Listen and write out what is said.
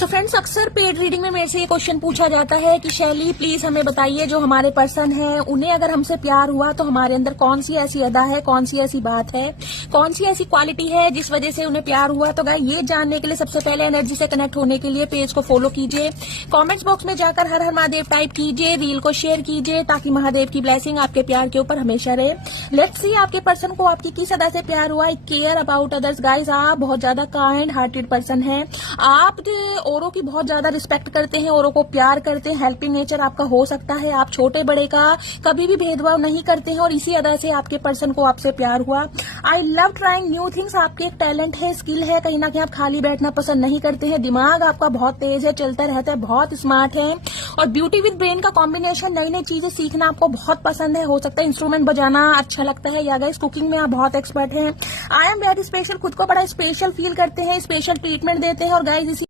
So friends, अक्सर paid reading में मेरे से ये क्वेश्चन पूछा जाता है कि शैली प्लीज हमें बताइए, जो हमारे पर्सन है उन्हें अगर हमसे प्यार हुआ तो हमारे अंदर कौन सी ऐसी अदा है, कौन सी ऐसी बात है, कौन सी ऐसी क्वालिटी है जिस वजह से उन्हें प्यार हुआ। तो गाइस, ये जानने के लिए सबसे पहले एनर्जी से कनेक्ट होने के लिए पेज को फॉलो कीजिए, कॉमेंट्स बॉक्स में जाकर हर हर महादेव टाइप कीजिए, रील को शेयर कीजिए ताकि महादेव की ब्लेसिंग आपके प्यार के ऊपर हमेशा रहे। लेट्स सी आपके पर्सन को आपकी किस अदा से प्यार हुआ। Care about others. गाइस, आप बहुत ज्यादा काइंड हार्टेड पर्सन है। आप औरों की बहुत ज्यादा रिस्पेक्ट करते हैं, औरों को प्यार करते हैं, हेल्पिंग नेचर आपका हो सकता है। आप छोटे बड़े का कभी भी भेदभाव नहीं करते हैं और इसी अदा से आपके पर्सन को आपसे प्यार हुआ। I love trying new things. आपके एक टैलेंट है, स्किल है, कहीं ना कहीं आप खाली बैठना पसंद नहीं करते हैं। दिमाग आपका बहुत तेज है, चलता रहता है, बहुत स्मार्ट है। और ब्यूटी विद ब्रेन का कॉम्बिनेशन, नई नई चीजें सीखना आपको बहुत पसंद है। हो सकता है इंस्ट्रूमेंट बजाना अच्छा लगता है, या गाइस कुकिंग में आप बहुत एक्सपर्ट हैं। I am very special. खुद को बड़ा स्पेशल फील करते हैं, स्पेशल ट्रीटमेंट देते हैं। और गाइस,